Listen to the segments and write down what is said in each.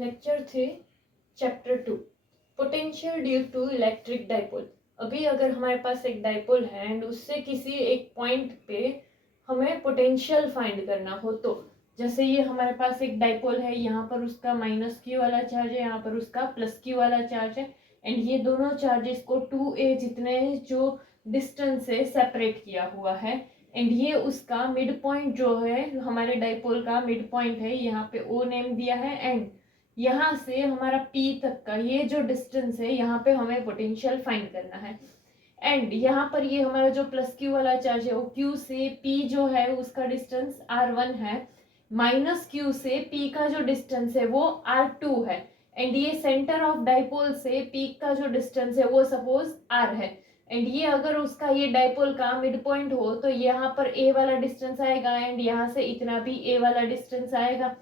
Lecture 3 chapter 2 potential due to electric dipole. अभी अगर हमारे पास एक डाइपोल है एंड उससे किसी एक पॉइंट पे हमें पोटेंशियल फाइंड करना हो, तो जैसे ये हमारे पास एक डाइपोल है, यहाँ पर उसका माइनस क्यू वाला चार्ज है, यहाँ पर उसका प्लस क्यू वाला चार्ज है एंड ये दोनों चार्जेस को 2a जितने जो डिस्टेंस से सेपरेट किया हुआ है एंड ये उसका मिड पॉइंट जो है, हमारे डाइपोल का मिड पॉइंट है, यहाँ पे ओ नेम दिया है एंड यहाँ से हमारा P तक का ये जो डिस्टेंस है, यहाँ पे हमें पोटेंशियल फाइंड करना है एंड यहाँ पर ये हमारा जो प्लस क्यू वाला चार्ज है वो Q से P जो है उसका डिस्टेंस R1 है, माइनस Q से P का जो डिस्टेंस है वो R2 है एंड ये सेंटर ऑफ डाइपोल से P का जो डिस्टेंस है वो सपोज R है एंड ये अगर उसका ये डाइपोल का मिड पॉइंट हो तो यहाँ पर A वाला डिस्टेंस आएगा एंड यहाँ से इतना भी A वाला डिस्टेंस आएगा।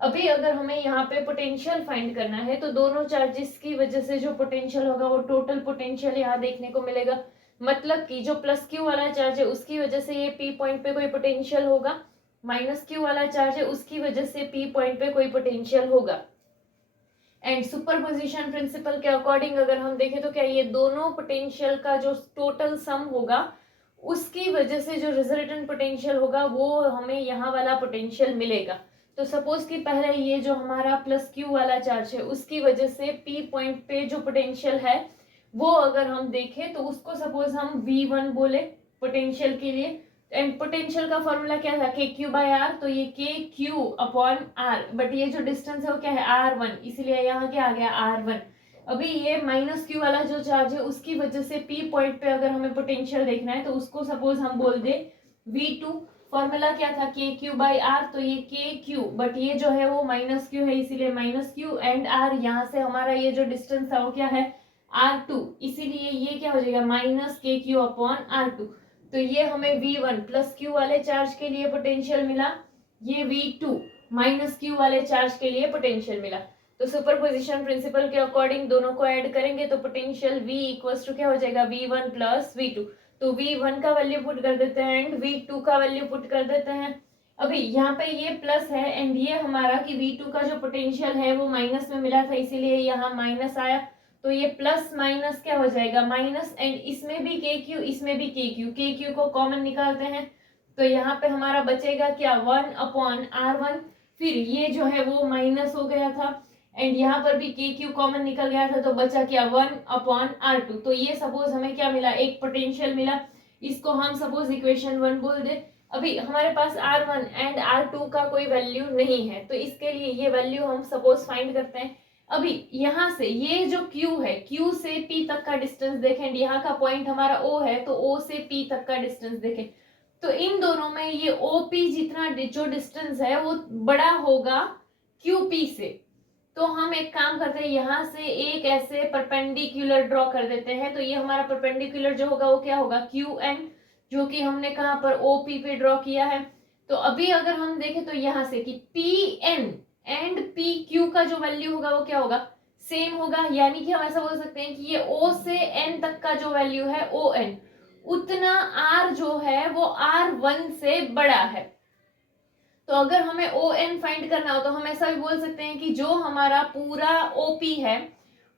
अभी अगर हमें यहाँ पे पोटेंशियल फाइंड करना है तो दोनों चार्जेस की वजह से जो पोटेंशियल होगा वो टोटल पोटेंशियल यहाँ देखने को मिलेगा। मतलब कि जो प्लस क्यू वाला चार्ज है उसकी वजह से ये पी पॉइंट पे कोई पोटेंशियल होगा, माइनस क्यू वाला चार्ज है उसकी वजह से पी पॉइंट पे कोई पोटेंशियल होगा। एंड सुपरपोजिशन प्रिंसिपल के अकॉर्डिंग अगर हम देखें तो क्या ये दोनों पोटेंशियल का जो टोटल सम होगा उसकी वजह से जो रिजल्टेंट पोटेंशियल होगा वो हमें यहाँ वाला पोटेंशियल मिलेगा। तो सपोज कि पहले ये जो हमारा प्लस क्यू वाला चार्ज है उसकी वजह से पी पॉइंट पे जो पोटेंशियल है वो अगर हम देखें तो उसको सपोज हम V1 बोले पोटेंशियल के लिए एंड पोटेंशियल का फॉर्मूला क्या था के क्यू बाय आर, तो ये के क्यू अपॉन आर, बट ये जो डिस्टेंस है वो क्या है R1, इसीलिए यहाँ क्या आ गया R1। अभी ये माइनस क्यू वाला जो चार्ज है उसकी वजह से पी पॉइंट पे अगर हमें पोटेंशियल देखना है तो उसको सपोज हम बोल दे V2। फॉर्मूला क्या था के क्यू बाई आर, तो ये के क्यू, बट ये जो है वो माइनस क्यू है इसीलिए माइनस क्यू एंड आर, यहाँ से हमारा ये जो डिस्टेंस था वो क्या है R2, इसीलिए ये क्या हो जाएगा माइनस के क्यू अपॉन R2। तो ये हमें V1 प्लस क्यू वाले चार्ज के लिए पोटेंशियल मिला, ये V2 माइनस क्यू वाले चार्ज के लिए पोटेंशियल मिला। तो सुपरपोजिशन प्रिंसिपल के अकॉर्डिंग दोनों को ऐड करेंगे तो पोटेंशियल V इक्वल्स टू क्या हो जाएगा V1 प्लस V2। तो V1 का वैल्यू पुट कर देते हैं एंड V2 का वैल्यू पुट कर देते हैं। अभी यहाँ पे ये प्लस है एंड ये हमारा कि V2 का जो पोटेंशियल है वो माइनस में मिला था इसीलिए यहाँ माइनस आया, तो ये प्लस माइनस क्या हो जाएगा माइनस एंड इसमें भी के क्यू इसमें भी के क्यू को कॉमन निकालते हैं तो यहाँ पे हमारा बचेगा क्या 1 अपॉन R1, फिर ये जो है वो माइनस हो गया था एंड यहाँ पर भी के क्यू कॉमन निकल गया था तो बचा क्या 1 अपॉन R2। तो ये सपोज हमें क्या मिला एक पोटेंशियल मिला, इसको हम सपोज इक्वेशन 1 बोल दे। अभी हमारे पास R1 एंड R2 का कोई वैल्यू नहीं है तो इसके लिए ये वैल्यू हम सपोज फाइंड करते हैं। अभी यहाँ से ये जो Q है, Q से P तक का डिस्टेंस देखें, यहाँ का पॉइंट हमारा O है तो O से P तक का डिस्टेंस देखें तो इन दोनों में ये OP जितना जो डिस्टेंस है वो बड़ा होगा QP से। तो हम एक काम करते हैं यहाँ से एक ऐसे परपेंडिकुलर ड्रॉ कर देते हैं, तो ये हमारा परपेंडिकुलर जो होगा वो क्या होगा QN, जो कि हमने कहाँ पर OP पे ड्रॉ किया है। तो अभी अगर हम देखें तो यहाँ से कि PN एंड PQ का जो वैल्यू होगा वो क्या होगा सेम होगा, यानी कि हम ऐसा बोल सकते हैं कि ये O से N तक का जो वैल्यू है ON उतना R जो है वो R1 से बड़ा है। तो अगर हमें ON फाइंड करना हो तो हम ऐसा भी बोल सकते हैं कि जो हमारा पूरा OP है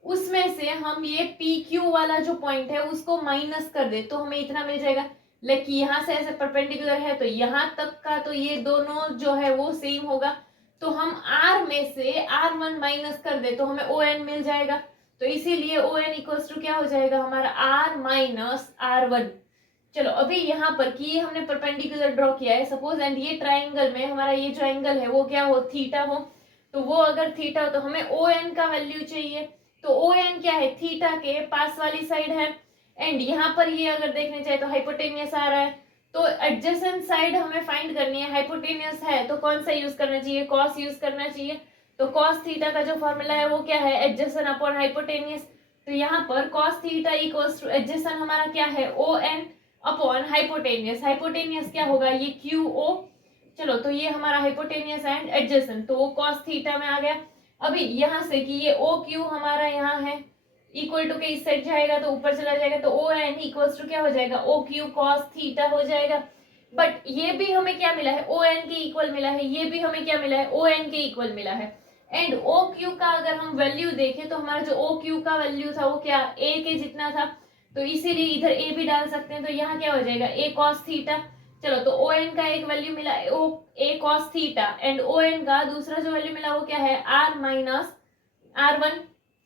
उसमें से हम ये PQ वाला जो पॉइंट है उसको माइनस कर दे तो हमें इतना मिल जाएगा। लेकिन यहाँ से ऐसे परपेंडिकुलर है तो यहाँ तक का तो ये दोनों जो है वो सेम होगा, तो हम R में से R1 माइनस कर दे तो हमें ON मिल जाएगा। तो इसीलिए ON इक्वल्स टू क्या हो जाएगा हमारा R माइनस R1। चलो अभी यहाँ पर कि ये हमने परपेंडिकुलर ड्रॉ किया है सपोज एंड ये ट्राइंगल में हमारा ये जो एंगल है वो क्या हो थीटा हो, तो वो अगर थीटा हो तो हमें ON का वैल्यू चाहिए। तो ON क्या है थीटा के पास वाली साइड है एंड यहाँ पर ये अगर देखने चाहिए तो हाइपोटेनियस आ रहा है, तो एडजेसेंट साइड हमें फाइंड करनी है। हाइपोटेनियस है तो कौन सा यूज करना चाहिए कॉस यूज करना चाहिए, तो कॉस थीटा का जो फॉर्मूला है वो क्या है एडजेसेंट अपॉन हाइपोटेनियस। तो यहाँ पर cos theta equals two adjacent हमारा क्या है ON अपॉन हाइपोटेनियस। हाइपोटेनियस क्या होगा ये QO। चलो तो ये हमारा हाइपोटेनियस एंड एडजेसेंट तो वो कॉस थीटा में आ गया। अभी यहाँ से कि ये OQ हमारा यहाँ है इक्वल टू के इस साइड जाएगा तो ऊपर चला जाएगा तो ON इक्वल्स टू क्या हो जाएगा OQ कॉस थीटा हो जाएगा। बट ये भी हमें क्या मिला है ON के इक्वल मिला है, ये भी हमें क्या मिला है ON के इक्वल मिला है एंड ओ क्यू का अगर हम वैल्यू देखें तो हमारा जो ओ क्यू का वैल्यू था वो क्या ए के जितना था, तो इसीलिए इधर ए भी डाल सकते हैं, तो यहाँ क्या हो जाएगा ए कॉस थीटा। चलो तो ओ एन का एक वैल्यू मिला O A cos theta and O N का दूसरा जो वैल्यू मिला वो क्या है आर माइनस आर वन।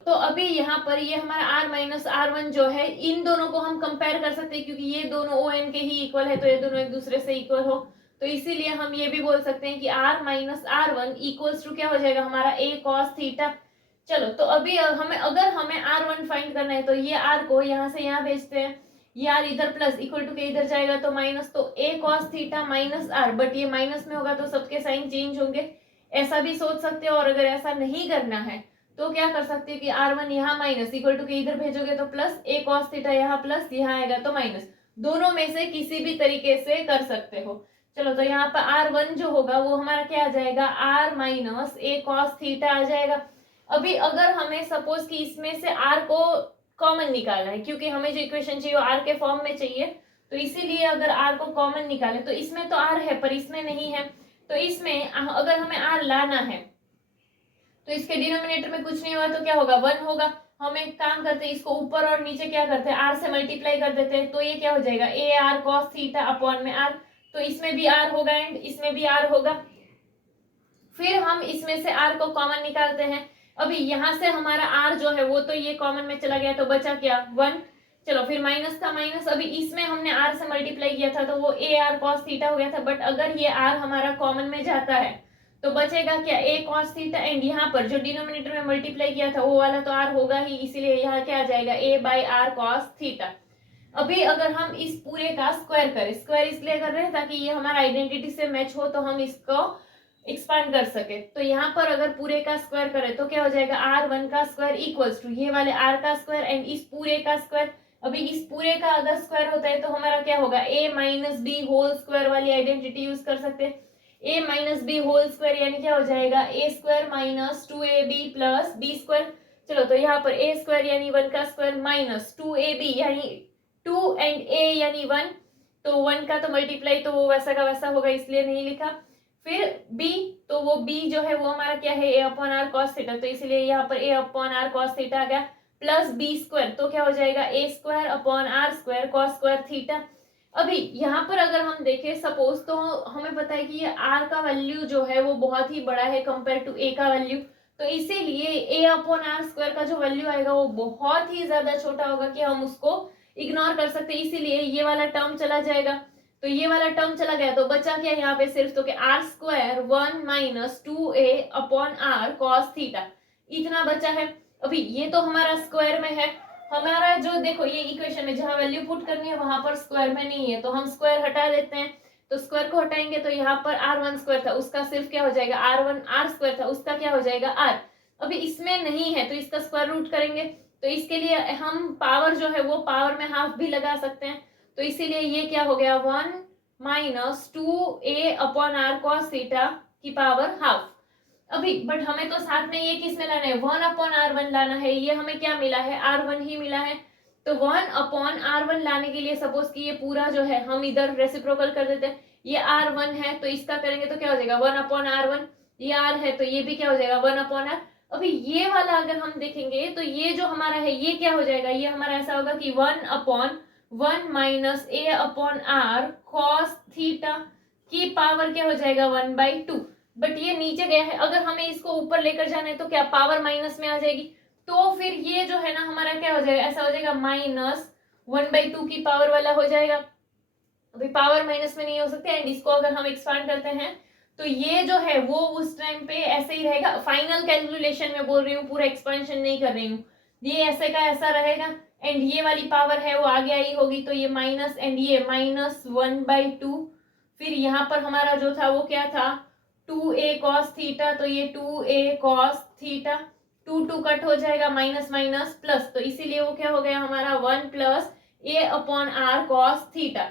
तो अभी यहाँ पर ये हमारा आर माइनस आर वन जो है इन दोनों को हम कंपेयर कर सकते हैं क्योंकि ये दोनों ओ एन के ही इक्वल है, तो ये दोनों एक दूसरे से इक्वल हो, तो इसीलिए हम ये भी बोल सकते हैं कि R minus R one equals to क्या हो जाएगा हमारा ए कॉस थीटा। चलो तो अभी हमें अगर हमें आर वन फाइंड करना है तो ये आर को यहाँ से यहाँ भेजते हैं, ये आर इधर प्लस इक्वल टू के इधर जाएगा तो माइनस, तो A cos theta minus R, but ये माइनस में होगा तो सबके साइन चेंज होंगे, ऐसा भी सोच सकते हो। और अगर ऐसा नहीं करना है तो क्या कर सकते हैं कि आर वन यहाँ माइनस इक्वल टू के इधर भेजोगे तो प्लस, ए कॉस थीटा यहाँ प्लस यहाँ आएगा तो माइनस, दोनों में से किसी भी तरीके से कर सकते हो। चलो तो यहाँ पर आर वन जो होगा वो हमारा क्या आ जाएगा R minus A cos theta आ जाएगा। अभी अगर हमें सपोज कि इसमें से आर को कॉमन निकालना है क्योंकि हमें जो इक्वेशन चाहिए वो आर के फॉर्म में चाहिए, तो इसीलिए अगर आर को कॉमन निकाले तो इसमें तो आर है पर इसमें नहीं है, तो इसमें अगर हमें आर लाना है तो इसके डिनोमिनेटर में कुछ नहीं हुआ तो क्या होगा वन होगा। हम एक काम करते हैं इसको ऊपर और नीचे क्या करते हैं आर से मल्टीप्लाई कर देते हैं, तो ये क्या हो जाएगा A R cos theta upon में आर, तो इसमें भी आर होगा एंड इसमें भी आर होगा। फिर हम इसमें से आर को कॉमन निकालते हैं, अभी यहाँ से हमारा आर जो है वो तो ये कॉमन में चला गया तो बचा क्या वन। चलो फिर माइनस का माइनस, अभी इसमें हमने आर से मल्टीप्लाई किया था तो वो ए आर कॉस थीटा हो गया था, बट अगर ये आर हमारा कॉमन में जाता है तो बचेगा क्या ए कॉस थीटा, एंड यहाँ पर जो डिनोमिनेटर में मल्टीप्लाई किया था वो वाला तो आर होगा ही, इसीलिए यहाँ क्या आ जाएगा ए बाई आर कॉस थीटा। अभी अगर हम इस पूरे का स्क्वायर करें, स्क्वायर इसलिए कर रहे हैं ताकि ये हमारा आइडेंटिटी से मैच हो तो हम इसको एक्सपांड कर सके, तो यहाँ पर अगर पूरे का स्क्वायर करें तो क्या हो जाएगा आर वन का स्क्वायर इक्वल्स टू ये वाले आर का स्क्वायर एंड इस पूरे का स्क्वायर। अभी इस पूरे का अगर स्क्वायर होता है तो हमारा क्या होगा A minus B whole square वाली आइडेंटिटी यूज कर सकते हैं, A minus B whole square यानी क्या हो जाएगा A square minus two A B plus B square. चलो तो यहाँ पर ए स्क्वायर यानी वन का square minus two A B यानी टू एंड ए यानी वन, तो वन का तो मल्टीप्लाई तो वो वैसा का वैसा होगा इसलिए नहीं लिखा। फिर b, तो वो b जो है वो हमारा क्या है a upon R cos theta, तो इसलिए यहाँ पर a upon R cos theta आ गया प्लस बी स्क्वायर, तो क्या हो जाएगा a square upon R square cos square theta. अभी यहाँ पर अगर हम देखें सपोज तो हमें पता है कि ये r का वैल्यू जो है वो बहुत ही बड़ा है कंपेयर टू a का वैल्यू, तो इसीलिए a अपॉन आर स्क्वायर का जो वैल्यू आएगा वो बहुत ही ज्यादा छोटा होगा कि हम उसको इग्नोर कर सकते, इसीलिए ये वाला टर्म चला जाएगा, तो ये वाला टर्म चला गया तो बचा क्या यहाँ पे सिर्फ तो कि R square one minus two A upon R cos theta इतना बचा है। अभी ये तो हमारा स्क्वायर में है, हमारा जो देखो ये इक्वेशन में जहां वैल्यू पुट करनी है वहां पर स्क्वायर में नहीं है, तो हम स्क्वायर हटा देते हैं, तो स्क्वायर को हटाएंगे तो यहाँ पर आर वन स्क्वायर था उसका सिर्फ क्या हो जाएगा आर वन, आर स्क्वायर था उसका क्या हो जाएगा आर। अभी इसमें नहीं है तो इसका स्क्वायर रूट करेंगे, तो इसके लिए हम पावर जो है वो पावर में हाफ भी लगा सकते हैं, तो इसीलिए ये क्या हो गया one minus two A upon R cos theta की पावर हाफ। अभी बट हमें तो साथ में ये किस में लाना है वन अपॉन आर वन लाना है, ये हमें क्या मिला है आर वन ही मिला है, तो वन अपॉन आर वन लाने के लिए सपोज कि ये पूरा जो है हम इधर रेसिप्रोकल कर देते हैं, ये आर वन है तो इसका करेंगे तो क्या हो जाएगा वन अपॉन आर वन, ये आर है तो ये भी क्या हो जाएगा वन अपॉन आर। अभी ये वाला अगर हम देखेंगे तो ये जो हमारा है ये क्या हो जाएगा, ये हमारा ऐसा होगा कि one upon one minus A upon R cos theta की पावर क्या हो जाएगा वन बाई टू, बट ये नीचे गया है, अगर हमें इसको ऊपर लेकर जाना है तो क्या पावर माइनस में आ जाएगी, तो फिर ये जो है ना हमारा क्या हो जाएगा ऐसा हो जाएगा माइनस वन बाई टू की पावर वाला हो जाएगा। अभी पावर माइनस में नहीं हो सकते एंड इसको अगर हम एक्सपांड करते हैं तो ये जो है वो उस टाइम पे ऐसे ही रहेगा, फाइनल कैलकुलेशन में बोल रही हूँ पूरा एक्सपेंशन नहीं कर रही हूँ, ये ऐसे का ऐसा रहेगा एंड ये वाली पावर है वो आगे आई होगी तो ये माइनस एंड ये माइनस वन बाई टू, फिर यहाँ पर हमारा जो था वो क्या था टू ए कॉस थीटा, तो ये two A cos theta, two two cut हो जाएगा माइनस माइनस प्लस, तो इसीलिए वो क्या हो गया हमारा one plus A upon R cos theta.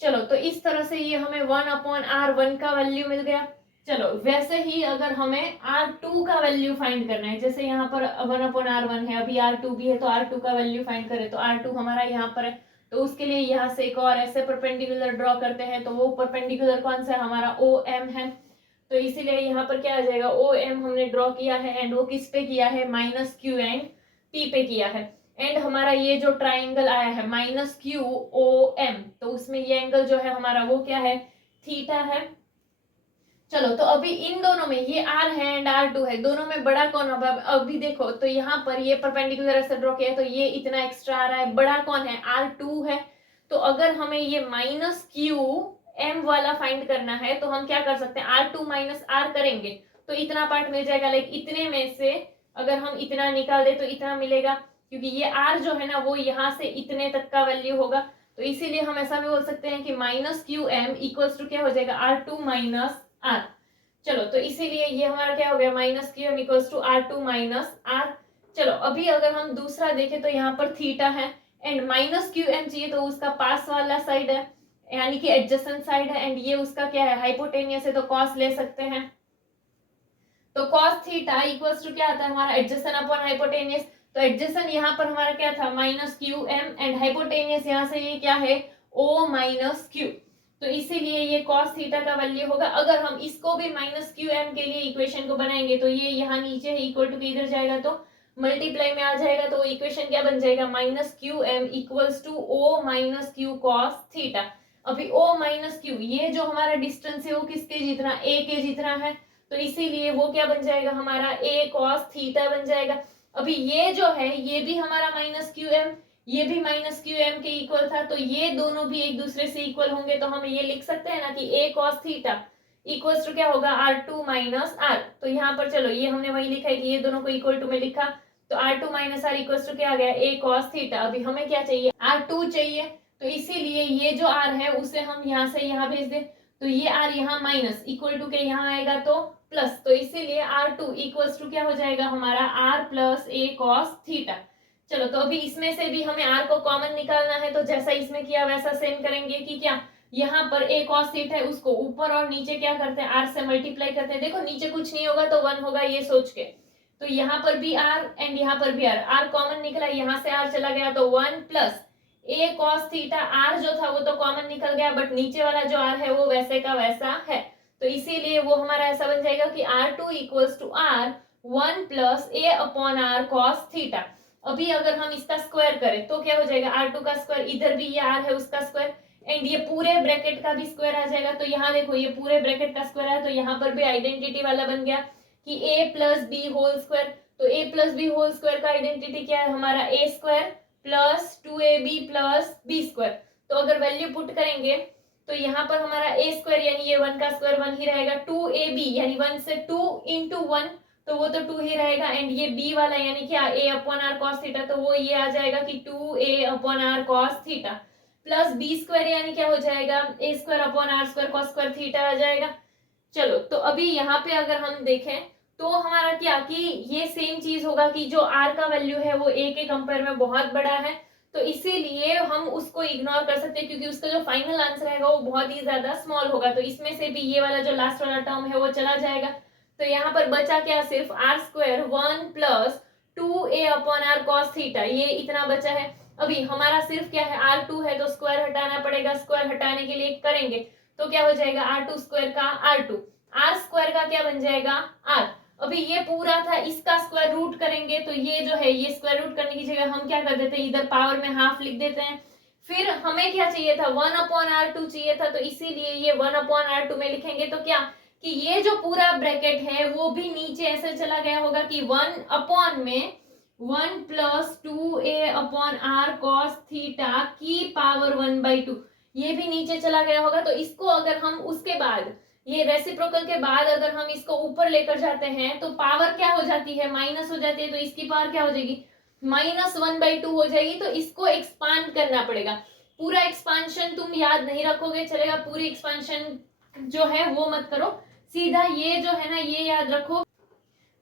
चलो तो इस तरह से ये हमें वन अपॉन आर वन का वैल्यू मिल गया। चलो वैसे ही अगर हमें आर टू का वैल्यू फाइंड करना है, जैसे यहाँ पर वन अपॉन आर वन है, अभी आर टू भी है, तो आर टू का वैल्यू फाइंड करें तो आर टू हमारा यहाँ पर है, तो उसके लिए यहाँ से एक और ऐसे परपेंडिकुलर ड्रॉ करते हैं, तो वो परपेंडिकुलर कौन सा है हमारा ओ एम है, तो इसीलिए यहाँ पर क्या आ जाएगा, ओ एम हमने ड्रॉ किया है एंड वो किस पे किया है, माइनस क्यू एंड पी पे किया है। एंड हमारा ये जो ट्राइंगल आया है माइनस क्यू ओ एम, तो उसमें ये एंगल जो है हमारा वो क्या है, थीटा है। चलो तो अभी इन दोनों में ये r है एंड r2 है, दोनों में बड़ा कौन होगा, अभी देखो तो यहाँ पर ये परपेंडिकुलर से ड्रॉ किया है तो ये इतना एक्स्ट्रा आ रहा है, बड़ा कौन है, r2 है। तो अगर हमें ये माइनस क्यू एम वाला फाइंड करना है तो हम क्या कर सकते हैं, r2 माइनस r करेंगे तो इतना पार्ट मिल जाएगा। लाइक इतने में से अगर हम इतना निकाल दे तो इतना मिलेगा, क्योंकि ये r जो है ना वो यहाँ से इतने तक का वैल्यू होगा। तो इसीलिए हम ऐसा भी बोल सकते हैं कि minus Q M equals to क्या हो जाएगा, r2 माइनस आर। चलो तो इसीलिए ये हमारा क्या हो गया, minus Q M equals to r2 minus R. चलो अभी अगर हम दूसरा देखें तो यहाँ पर थीटा है एंड माइनस क्यू एम चाहिए तो उसका पास वाला साइड है, यानी कि एडजेसेंट साइड है, एंड ये उसका क्या है, हाइपोटेनियस है, तो कॉस ले सकते हैं। तो कॉस थीटा इक्वल्स टू क्या आता है हमारा, एडजेसेंट अपॉन हाइपोटेनियस। तो एडजेसेंट यहाँ पर हमारा क्या था, minus Q M, and hypotenuse यहाँ से ये क्या है, ओ माइनस क्यू। तो इसीलिए ये cos थीटा का वैल्यू होगा। अगर हम इसको भी माइनस क्यू एम के लिए इक्वेशन को बनाएंगे तो ये यहाँ नीचे है, इक्वल टू इधर जाएगा तो मल्टीप्लाई में आ जाएगा, तो इक्वेशन क्या बन जाएगा, minus Q M equals to O minus Q cos theta. अभी ओ माइनस क्यू ये जो हमारा डिस्टेंस है वो किसके जितना, ए के जितना है, तो इसीलिए वो क्या बन जाएगा हमारा, ए कॉस थीटा बन जाएगा। अभी ये जो है ये भी हमारा माइनस क्यू एम, ये भी माइनस क्यू एम के इक्वल था, तो ये दोनों भी एक दूसरे से इक्वल होंगे, तो हम ये लिख सकते हैं ना कि ए कॉस थीटा इक्वल्स टू क्या होगा, r2 माइनस आर। तो यहाँ पर चलो ये हमने वही लिखा है कि ये दोनों को इक्वल टू में लिखा, तो r2 minus are equals to क्या आ गया, ए कॉस थीटा। अभी हमें क्या चाहिए, r2 चाहिए, तो इसीलिए ये जो r है उसे हम यहाँ से यहाँ भेज दे, तो ये r यहाँ माइनस इक्वल टू के यहाँ आएगा तो प्लस, तो इसीलिए r2 इक्वल्स टू क्या हो जाएगा हमारा, r प्लस ए कॉस थीटा। चलो तो अभी इसमें से भी हमें r को कॉमन निकालना है, तो जैसा इसमें किया वैसा सेम करेंगे कि क्या, यहाँ पर a cos थीटा है उसको ऊपर और नीचे क्या करते हैं, r से मल्टीप्लाई करते हैं। देखो नीचे कुछ नहीं होगा तो 1 होगा ये सोच के, तो यहाँ पर भी r एंड यहाँ पर भी r कॉमन निकला, यहाँ से r चला गया तो 1 plus a cos theta, r जो था वो तो कॉमन निकल गया बट नीचे वाला जो r है वो वैसे का वैसा है, तो इसीलिए वो हमारा ऐसा बन जाएगा कि r2 equals to r 1 plus a upon r cos theta. अभी अगर हम इसका स्क्वायर करें तो क्या हो जाएगा, r2 का स्क्वायर, इधर भी ये r है उसका स्क्वायर, एंड ये पूरे ब्रैकेट का भी स्क्वायर आ जाएगा। तो यहाँ देखो ये पूरे ब्रैकेट का स्क्वायर है, तो यहाँ पर भी आइडेंटिटी वाला बन गया कि a plus B whole square. तो a plus B whole square का आइडेंटिटी क्या है हमारा, a स्क्वायर प्लस 2ab प्लस बी स्क्वायर। तो अगर वैल्यू पुट करेंगे तो यहाँ पर हमारा a स्क्वायर यानी ये 1 का स्क्वायर 1 ही रहेगा, 2ab यानी 1 से 2 इंटू 1 तो वो तो 2 ही रहेगा, एंड ये b वाला यानी क्या, a upon R cos theta, तो वो ये आ जाएगा कि 2a upon R cos theta plus B square यानी क्या हो जाएगा, a square upon R square cos square theta आ जाएगा। चलो तो अभी यहाँ पे अगर हम देखें तो हमारा क्या कि ये सेम चीज होगा कि जो r का वैल्यू है वो a के कंपेयर में बहुत बड़ा है, तो इसीलिए हम उसको इग्नोर कर सकते हैं क्योंकि उसका जो फाइनल आंसर रहेगा वो बहुत ही ज्यादा स्मॉल होगा। तो इसमें से भी ये वाला जो लास्ट वाला टर्म है वो चला जाएगा, तो यहाँ पर बचा क्या, सिर्फ R square 1 plus 2a upon R cos theta, ये इतना बचा है। अभी हमारा सिर्फ क्या है, r2 है तो स्क्वायर हटाना पड़ेगा, स्क्वायर हटाने के लिए करेंगे तो क्या हो जाएगा, r2 स्क्वायर का r2, r स्क्वायर का क्या बन जाएगा r। अभी ये पूरा था, इसका स्क्वायर रूट करेंगे तो ये जो है ये स्क्वायर रूट करने की जगह हम क्या कर देते हैं, इधर पावर में हाफ लिख देते हैं। फिर हमें क्या चाहिए था, 1 अपॉन r2 चाहिए था, तो इसीलिए ये 1 अपॉन r2 में लिखेंगे तो क्या कि ये जो पूरा ब्रैकेट है वो भी नीचे ऐसे चला गया होगा कि 1 अपॉन में 1 plus 2a upon R cos theta की पावर 1/2, ये भी नीचे चला गया होगा। तो इसको अगर हम उसके बाद ये रेसिप्रोकल के बाद अगर हम इसको ऊपर लेकर जाते हैं तो पावर क्या हो जाती है, माइनस हो जाती है, तो इसकी पावर क्या हो जाएगी, -1/2 हो जाएगी। तो इसको एक्सपांड करना पड़ेगा, पूरा एक्सपांशन तुम याद नहीं रखोगे चलेगा, पूरी एक्सपांशन जो है वो मत करो, सीधा ये जो है ना ये याद रखो।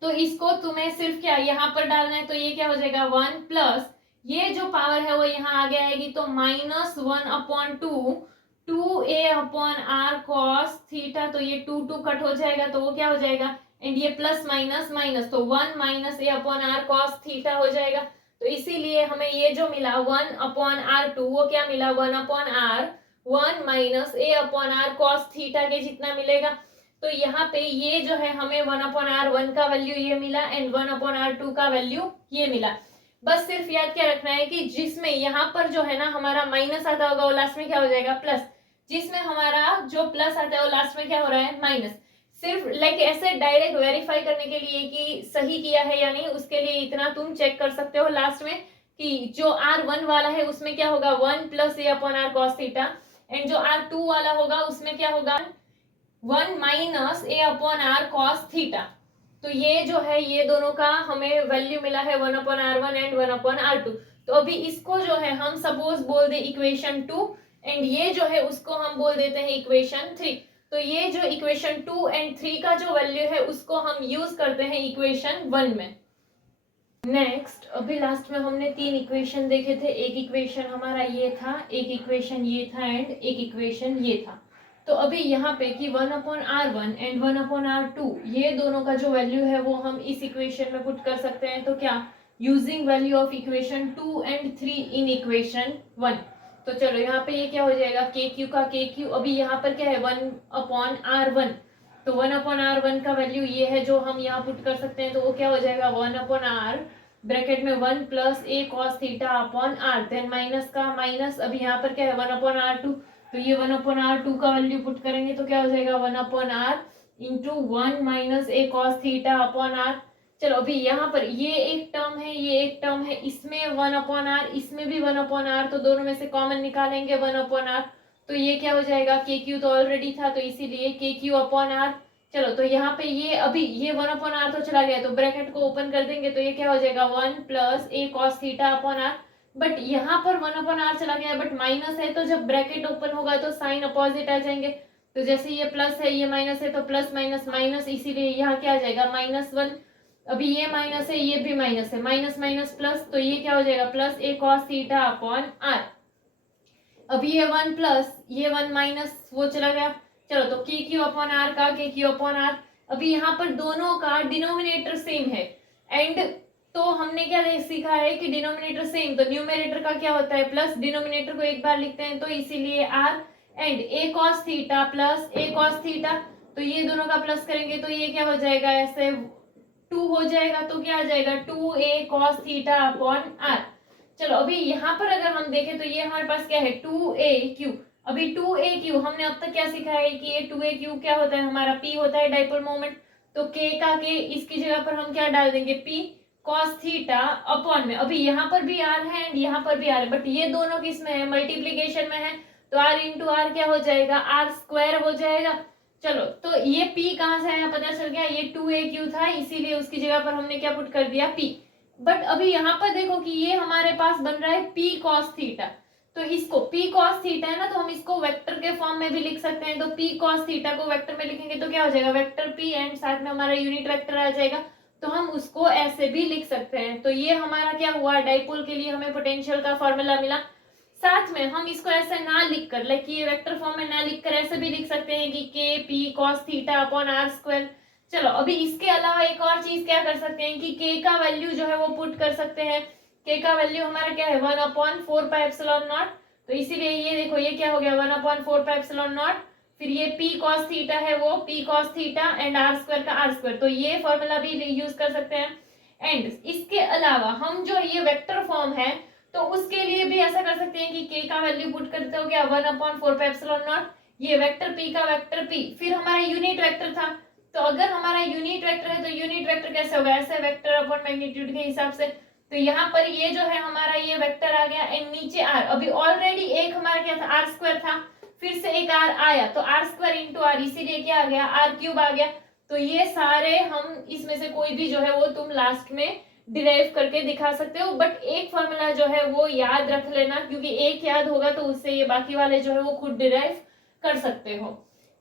तो इसको तुम्हें सिर्फ क्या यहाँ पर डालना है, तो ये क्या हो जाएगा 1 प्लस ये जो पावर है वो यहाँ आगे आएगी तो -1/2 2a upon R cos theta, तो ये 2 कट हो जाएगा तो वो क्या हो जाएगा, एंड ये प्लस माइनस माइनस तो 1 minus a upon R cos theta हो जाएगा। तो इसीलिए हमें ये जो मिला 1 अपॉन r2 वो क्या मिला 1 upon r 1 minus a upon R cos theta के जितना मिलेगा। तो यहाँ पे ये जो है हमें 1/r1 का वैल्यू ये मिला एंड 1/r2 का वैल्यू ये मिला। बस सिर्फ याद क्या रखना है कि जिसमें यहाँ पर जो है ना हमारा माइनस आता होगा वो लास्ट में क्या हो जाएगा प्लस, जिसमें हमारा जो प्लस आता है वो लास्ट में क्या हो रहा है माइनस। सिर्फ लाइक ऐसे डायरेक्ट वेरीफाई करने के लिए कि सही किया है या नहीं, उसके लिए इतना तुम चेक कर सकते हो लास्ट में कि जो R1 वाला है उसमें क्या होगा 1 + a/r cos थीटा एंड जो R2 वाला होगा उसमें क्या होगा 1 - a/r cos थीटा। तो ये जो है ये दोनों का हमें वैल्यू मिला है 1/r1 एंड 1/r2। तो अभी इसको जो है हम सपोज बोल दे इक्वेशन 2 एंड ये जो है उसको हम बोल देते हैं इक्वेशन 3। तो ये जो इक्वेशन 2 एंड 3 का जो वैल्यू है उसको हम यूज करते हैं इक्वेशन 1 में। नेक्स्ट अभी लास्ट में हमने 3 इक्वेशन देखे थे, एक इक्वेशन हमारा ये था, एक इक्वेशन ये था एंड एक इक्वेशन ये था। तो अभी यहाँ पे कि 1/r1 एंड 1/r2 ये दोनों का जो वैल्यू है वो हम इस इक्वेशन में पुट कर सकते हैं। तो क्या using value of equation 2 and 3 in equation 1। तो चलो यहाँ पे ये क्या हो जाएगा KQ का KQ, अभी यहाँ पर क्या है 1/r1, तो 1/r1 का वैल्यू ये है जो हम यहाँ पुट कर सकते हैं। तो वो क्या हो जाएगा 1/r ब्रैकेट में 1 + a cos θ/r, then minus का माइनस, अभी यहाँ पर क्या है 1/r2, तो ये 1/r2 का वैल्यू पुट करेंगे तो क्या हो जाएगा 1/r into 1 - a cos θ/r। चलो अभी यहाँ पर ये एक टर्म है ये एक टर्म है, इसमें 1/r इसमें भी 1/r, तो दोनों में से कॉमन निकालेंगे 1/r, तो ये क्या हो जाएगा KQ तो ऑलरेडी था तो इसीलिए KQ/r। चलो तो यहाँ पे ये अभी ये 1/r तो चला गया, तो ब्रैकेट को ओपन कर देंगे तो ये क्या हो जाएगा 1 + a cos θ/r। बट यहाँ पर 1/r चला गया बट माइनस है, तो जब ब्रैकेट ओपन होगा तो साइन अपोजिट आ जाएंगे। तो जैसे ये प्लस है ये माइनस है तो प्लस माइनस माइनस, इसीलिए यहाँ क्या आ जाएगा -1। अभी ये माइनस है ये भी माइनस है, माइनस माइनस प्लस, तो ये क्या हो जाएगा प्लस a cos θ/r। अभी ये 1 प्लस ये 1 माइनस वो चला गया। चलो तो KQ/r का KQ/r, अभी यहाँ पर दोनों का डिनोमिनेटर सेम है एंड तो हमने क्या सीखा है कि डिनोमिनेटर सेम तो न्यूमरेटर का क्या होता है प्लस, डिनोमिनेटर को एक बार लिखते हैं तो इसीलिए r and a cos θ plus a cos θ, तो ये दोनों का प्लस करेंगे तो ये क्या हो जाएगा ऐसे 2 हो जाएगा, तो क्या आ जाएगा 2a cos θ/r। चलो अभी यहाँ पर अगर हम देखें तो ये हमारे पास क्या है 2aq। अभी 2aq हमने अब तक क्या सीखा है कि ये 2aq क्या होता है हमारा p होता है डाइपोल मोमेंट, तो k का k इसकी जगह पर हम क्या डाल देंगे p cos θ/, में अभी यहाँ पर भी r है एंड यहाँ पर भी r है, बट ये दोनों किस में है मल्टीप्लीकेशन में है, तो r इंटू r क्या हो जाएगा r² हो जाएगा। चलो तो ये p कहाँ से आया पता चल गया, ये 2aq था इसीलिए उसकी जगह पर हमने क्या पुट कर दिया p। बट अभी यहाँ पर देखो कि ये हमारे पास बन रहा है p cos θ, तो इसको p cos θ है ना, तो हम इसको वेक्टर के फॉर्म में भी लिख सकते हैं। तो p cos θ को वेक्टर में लिखेंगे तो क्या हो जाएगा वेक्टर p एंड साथ में हमारा यूनिट वेक्टर आ जाएगा, तो हम उसको ऐसे भी लिख सकते हैं। तो ये हमारा क्या हुआ डाइपोल के लिए हमें पोटेंशियल का फॉर्मूला मिला। साथ में हम इसको ऐसे ना लिख कर लाइक ये वेक्टर फॉर्म में ना लिख कर ऐसे भी लिख सकते हैं कि k p cos θ/r²। चलो अभी इसके अलावा एक और चीज क्या कर सकते हैं कि k का वैल्यू जो है वो पुट कर सकते हैं। k का वैल्यू हमारा क्या है 1/4πε0, तो इसीलिए ये देखो ये क्या हो गया 1/4πε0, फिर ये p cos θ है वो p cos θ एंड r² का r², तो ये फॉर्मूला भी यूज कर सकते हैं। एंड इसके अलावा हम जो ये वेक्टर फॉर्म है तो उसके लिए भी ऐसा कर सकते हैं कि k का वैल्यू पुट करते हो गया 1/4πε0, ये वेक्टर p का वेक्टर p, फिर हमारा यूनिट वेक्टर था, तो अगर हमारा यूनिट वेक्टर है तो यूनिट वेक्टर कैसे होगा ऐसे वेक्टर अपॉन मैग्नीट्यूड के हिसाब से, तो यहाँ पर ये जो है हमारा ये वेक्टर आ गया एंड नीचे r, अभी ऑलरेडी एक हमारा क्या था r² था, फिर से एक r आया तो r² इंटू r, इसीलिए क्या आ गया r³ आ गया। तो ये सारे हम इसमें से कोई भी जो है वो तुम लास्ट में डिराइव करके दिखा सकते हो, बट एक फॉर्मूला जो है वो याद रख लेना क्योंकि एक याद होगा तो उससे ये बाकी वाले जो है वो खुद डिराइव कर सकते हो।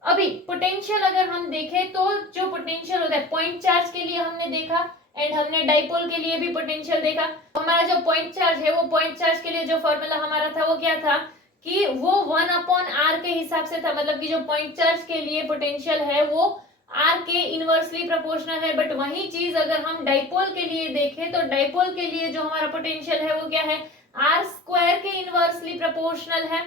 अभी पोटेंशियल अगर हम देखें तो जो पोटेंशियल होता है पॉइंट चार्ज के लिए हमने देखा एंड हमने डाइपोल के लिए भी पोटेंशियल देखा। हमारा जो पॉइंट चार्ज है वो पॉइंट चार्ज के लिए जो फॉर्मूला हमारा था वो क्या था कि वो 1/r के हिसाब से था, मतलब कि जो पॉइंट चार्ज के लिए पोटेंशियल है वो r के इनवर्सली प्रोपोर्शनल है। बट वही चीज अगर हम डाइपोल के लिए देखें तो डाइपोल के लिए जो हमारा पोटेंशियल है वो क्या है r² के इनवर्सली प्रोपोर्शनल है।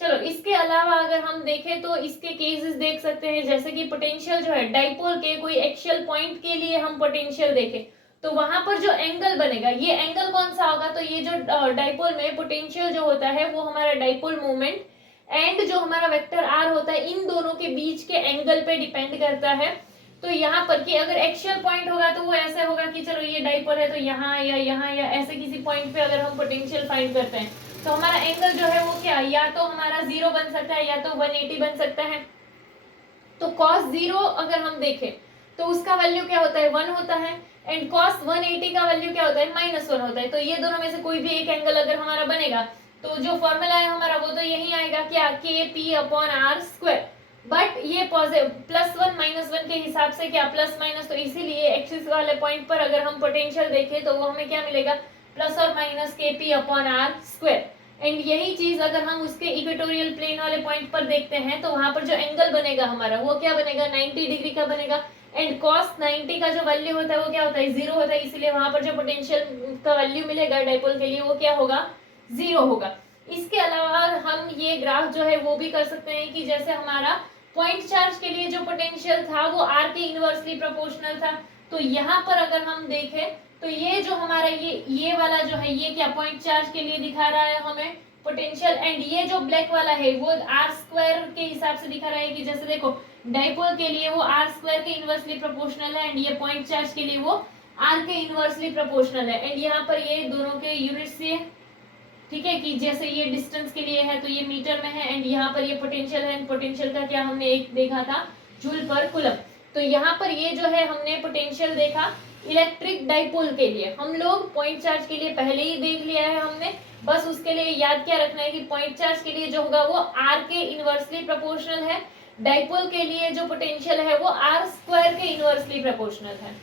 चलो इसके अलावा अगर हम देखें तो इसके केसेस देख सकते हैं, जैसे कि पोटेंशियल जो है डाइपोल के कोई एक्सियल पॉइंट के लिए हम पोटेंशियल देखें तो वहां पर जो एंगल बनेगा, ये एंगल कौन सा होगा, तो ये जो डाइपोल में पोटेंशियल जो होता है वो हमारा डाइपोल मोमेंट एंड जो हमारा वेक्टर आर होता है इन दोनों के बीच के एंगल पे डिपेंड करता है। तो यहाँ पर कि अगर एक्सियल पॉइंट होगा तो वो ऐसे होगा कि चलो ये डाइपोल है तो यहाँ या ऐसे किसी पॉइंट पे अगर हम पोटेंशियल फाइंड करते हैं तो हमारा एंगल जो है वो क्या, या तो हमारा 0 बन सकता है या तो 180 बन सकता है। तो cos 0 अगर हम देखें तो उसका वैल्यू क्या होता है, 1 होता है, एंड cos 180 का वैल्यू क्या होता है, -1 होता है। तो ये दोनों में से कोई भी एक एंगल अगर हमारा बनेगा तो जो फॉर्मूला है हमारा वो तो यही आएगा, क्या, KP/r²। बट ये +1 -1 के हिसाब से क्या प्लस माइनस, तो इसीलिए एक्सिस वाले पॉइंट पर अगर हम पोटेंशियल देखें तो वो हमें क्या मिलेगा, +or- KP/r²। एंड यही चीज अगर हम उसके इक्वेटोरियल प्लेन वाले पॉइंट पर देखते हैं तो वहां पर जो एंगल बनेगा हमारा वो क्या बनेगा, 90 डिग्री का बनेगा। एंड cos 90 का जो वैल्यू होता है वो क्या होता है, 0 होता है, इसीलिए वहां पर जो पोटेंशियल का वैल्यू मिलेगा डाइपोल के लिए वो क्या होगा, 0 होगा। इसके अलावा हम ये ग्राफ जो है वो भी कर सकते हैं कि जैसे हमारा पॉइंट चार्ज के लिए जो पोटेंशियल था वो आर के इनवर्सली प्रोपोर्शनल था। तो यहाँ पर अगर हम देखें तो ये जो हमारा ये वाला जो है ये क्या पॉइंट चार्ज के लिए दिखा रहा है हमें पोटेंशियल, एंड ये जो ब्लैक वाला है वो r² के हिसाब से दिखा रहा है कि जैसे देखो डाइपोल के लिए वो r² के इनवर्सली प्रोपोर्शनल है एंड ये पॉइंट चार्ज के लिए वो r के इनवर्सली प्रोपोर्शनल है। एंड यहाँ पर ये दोनों के यूनिट्स ये, ठीक है, कि जैसे ये डिस्टेंस के लिए है तो ये मीटर में है, एंड यहाँ पर ये पोटेंशियल है, पोटेंशियल का क्या हमने एक देखा था जूल पर कूलम। तो यहाँ पर ये जो है हमने पोटेंशियल देखा इलेक्ट्रिक डाइपोल के लिए। हम लोग पॉइंट चार्ज के लिए पहले ही देख लिया है हमने, बस उसके लिए याद क्या रखना है कि पॉइंट चार्ज के लिए जो होगा वो आर के इनवर्सली प्रोपोर्शनल है, डाइपोल के लिए जो पोटेंशियल है वो r² के इनवर्सली प्रोपोर्शनल है।